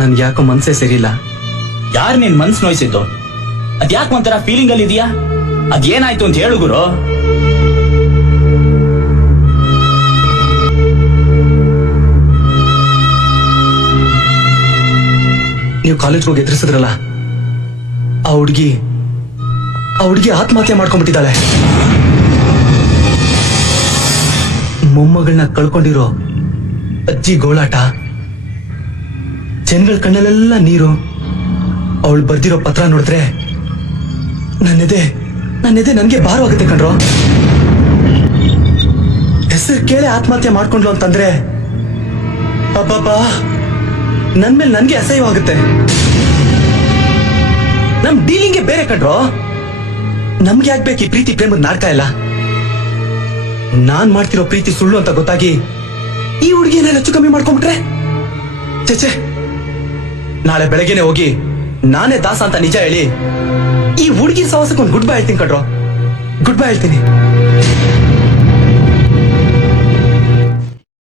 ನನ್ಗೆ ಯಾಕೋ ಮನ್ಸೇ ಸರಿಯಿಲ್ಲ. ಯಾರು ನಿನ್ ಮನ್ಸ್ ನೋಯ್ಸಿದ್ದು? ಅದ್ಯಾಕ್ ಒಂಥರ ಫೀಲಿಂಗ್ ಅಲ್ಲಿ ಇದೆಯಾ? ಅದೇನಾಯ್ತು ಅಂತ ಹೇಳು ಗುರು. ನೀವು ಕಾಲೇಜ್ಗೆ ಹೋಗಿ ಎದುರಿಸಿದ್ರಲ್ಲ, ಆ ಹುಡುಗಿ ಆತ್ಮಹತ್ಯೆ ಮಾಡ್ಕೊಂಡ್ಬಿಟ್ಟಿದ್ದಾಳೆ. ಮೊಮ್ಮಗಳನ್ನ ಕಳ್ಕೊಂಡಿರೋ ಅಜ್ಜಿ ಗೋಳಾಟ, ಜನಗಳ ಕಣ್ಣಲ್ಲೆಲ್ಲ ನೀರು. ಅವಳು ಬರ್ದಿರೋ ಪತ್ರ ನೋಡಿದ್ರೆ ನನ್ನೆದೆ ನನ್ಗೆ ಭಾರವಾಗುತ್ತೆ ಕಣ್ರೋ. ಹೆಸರು ಕೇಳಿ ಆತ್ಮಹತ್ಯೆ ಮಾಡ್ಕೊಂಡ್ಲು ಅಂತಂದ್ರೆ ಅಬ್ಬಬ್ಬಾ, ನನ್ ಮೇಲೆ ನನ್ಗೆ ಅಸಹ್ಯವಾಗುತ್ತೆ. ನಮ್ ಡೀಲಿಂಗ್ಗೆ ಬೇರೆ ಕಣ್ರೋ. ನಮ್ಗೆ ಯಾಕೆ ಈ ಪ್ರೀತಿ ಪ್ರೇಮದ ನಾಟಕ ಇಲ್ಲ? ನಾನ್ ಮಾಡ್ತಿರೋ ಪ್ರೀತಿ ಸುಳ್ಳು ಅಂತ ಗೊತ್ತಾಗಿ ಈ ಹುಡುಗಿನ ಹೆಚ್ಚು ಕಮ್ಮಿ ಮಾಡ್ಕೊಂಡ್ಬಿಟ್ರೆ ಚೇಚೆ, ನಾಳೆ ಬೆಳಗ್ಗೆನೆ ಹೋಗಿ ನಾನೇ ದಾಸ ಅಂತ ನಿಜ ಹೇಳಿ ಈ ಹುಡುಗಿ ಸಹವಾಸಕ್ಕೆ ಒಂದು ಗುಡ್ ಬೈ ಹೇಳ್ತೀನಿ ಕಣ್ರೋ. ಗುಡ್ ಬೈ ಹೇಳ್ತೀನಿ.